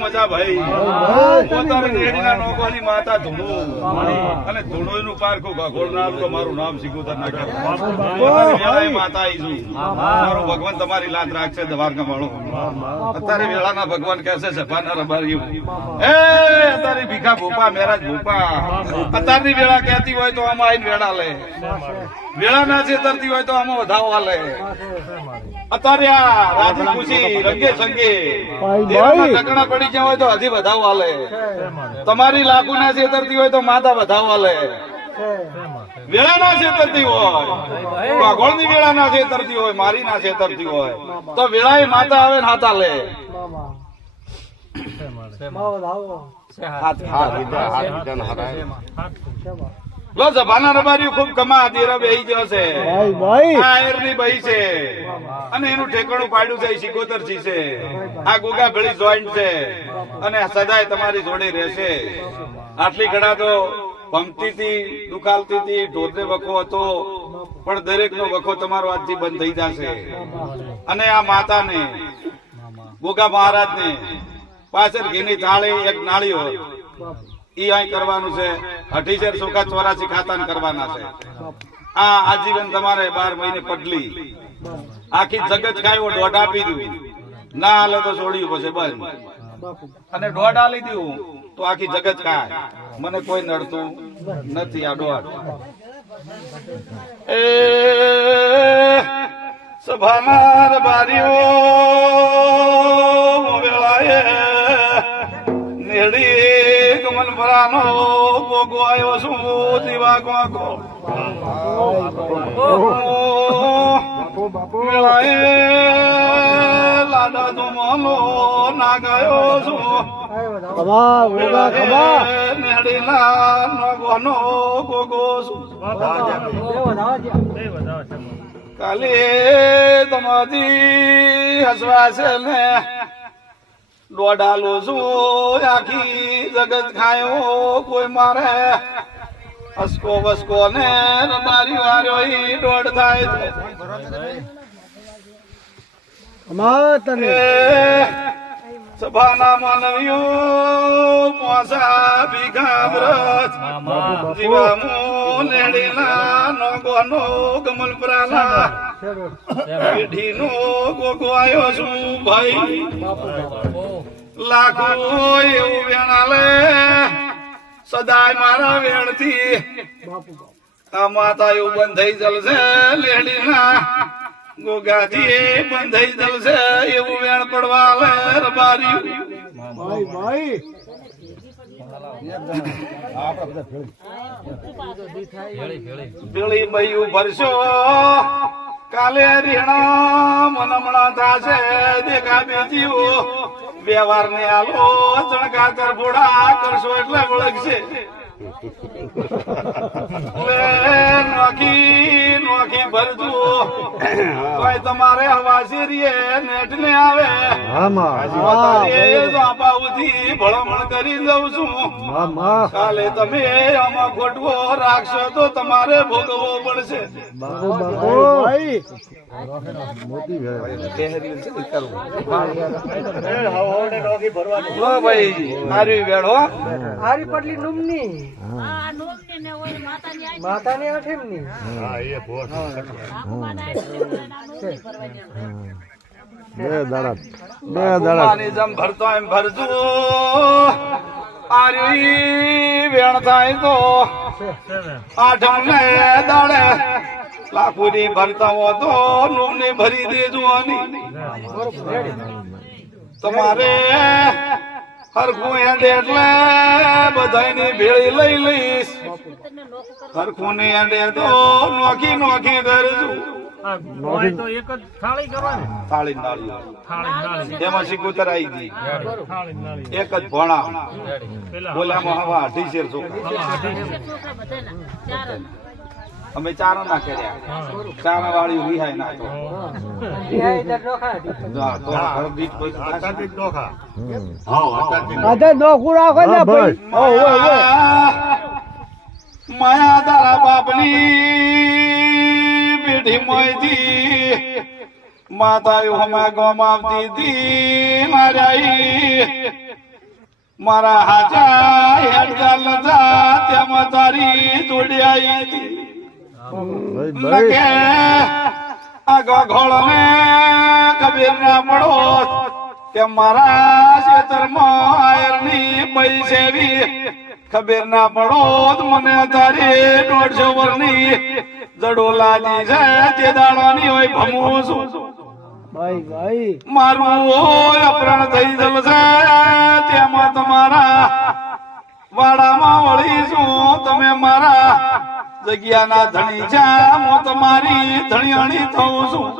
મજા ભાઈ પોતાની નેડીના નોકોની માતા ધૂણો અને ધૂણોનું પારખું ગોળ ના તો મારું નામ સિગુતર નાખ્યા માતા આવીશું મારું ભગવાન તમારી લાત રાખશે દ્વારકા વાળો અત્યારે વેળાના ભગવાન કહેશે સભાના રબારી એ અત્યારે ભીખા ભૂપા મેરાજ ભૂપા અત્યારની વેળા કહેતી હોય તો આમાં આવીને વેળા લે વેળા ના છેતરતી હોય તો આમાં વધાવો હાલે અત્યારે આ રાજી ખુશી રંગે સંગે ઢકણા પડી ગયા હોય તો હજી વધાવો હાલે તમારી લાખો ના છેતરતી હોય તો માતા વધાવો હાલે વેળા ના છેતરતી હોય ભગવાન ની વેળા ના છેતરતી હોય મારી ના છેતરતી હોય તો વેળા એ માતા આવે ને હાથા લે લો સભાના રબારી ખૂબ કમા દેરા બેહી જશે આયરની બહી છે અને એનું ઠેકાણું પાડ્યું છે સિકોતરજી છે આ ગોગા ભેળી જોઈન્ટ છે અને સદાય તમારી જોડે રહેશે આટલી ઘડા તો પંક્તિથી દુખાલતી હતી ઢોરને વખો હતો પણ દરેક નો વખો તમારો આજથી બંધ થઈ જશે અને આ માતાને ગોગા મહારાજ ને પાછળ ઘીની થાળી એક નાળી હોય ઈ અહીં કરવાનું છે 2884 ખાતાન કરવાના છે આ આજીવન તમારે 12 મહિને પડલી આખી જગત ખાયો દોઢ આપી દીધું ના હાલે તો છોડ્યું પછી બંધ અને દોઢ આલી દીધું તો આખી જગત ખાય મને કોઈ નડતું નથી આ દોઢ એ સભાના રબારીઓ વેળાએ નેડી કમલ ભરાનો ગોગો આવ્યો છું દીવા ગોગો વેળાએ લાડા તો મોલો ના ગયો છું નેડી ના ગોનો ગોગો છું કાલે તમારી હસવા છે ને દોડાલો છું આખી જગત ખાયો કોઈ મારે હસકો વસકો ને રબારી વાર્યો ઈ દોડ થાય સભાના માનવીઓ મોસા ભીખા વ્રત જીવામો લેડીના નોગોનો કમલ પ્રાલા પેઢીનો ગોગો આવ્યો છું ભાઈ લાખો એવું વેણા લે સદાય મારા વેણથી આ માતા એવું બંધ થઈ જલશે લેડીના ગોગાજી બંધ થઈ જલશે એવું વેણ પડવા લે રબારી ભેળી બયું ભરશો કાલે રીણા મનમણા થાશે દેખા બેજીઓ વ્યવહાર ને આલો ચણકા કરફોડા કરશો એટલે વળગશે નોખી ભરજો કોઈ તમારે હવા શેરીએ નેટ ને આવે બાપાઉથી ભલામણ કરી દઉં છું કાલે તમે આમાં ગોઠવો રાખશો તો તમારે ભોગવવો પડશે માતાની આઠમ ની જમ ભરતો એમ ભરજો આરી વેણ થાય તો આઠમ ને દાડે લાખોની ભરતા હો તો નોમની ભરી દેજો તમારે હરખું હેડ એટલે બધાની ભેળી લઈ લઈશ હરખું ની હેડે તો નોખી નોખી કરજો થાળી નાળી એમાં સિકુતર આવી ગઈ એક જ ભોણા બોલ્યામાં હવા 2800 અમે ચારો ના કર્યા ચારા વાળી વિહાય ના તો તો ઘર દીઠ પૈસા આધા નોખું રાખો ને ભાઈ માયા તારા બાપની બેઠી મોયથી માતાયું હમા ગોમાવતી દી મારાઈ મારા હાજા હેડતા લજા તેમાં તારી જોડી આવી હતી લગે આ ગોઘોળ ને કબીર ના પડો કે મારા ખેતરમાં આયરની પૈસેવી ખબર ના પડો મને તારી 150 વર્ષની જડો લાજી છે તે દાડાની હોય ભમું છું ભાઈ ભાઈ મારું હોય અપરાણ થઈ જલ છે તેમાં તમારા વાડામાં વળી છું તમે મારા જગ્યાના ધણી છે હું તમારી ધણીયાણી થઉં છું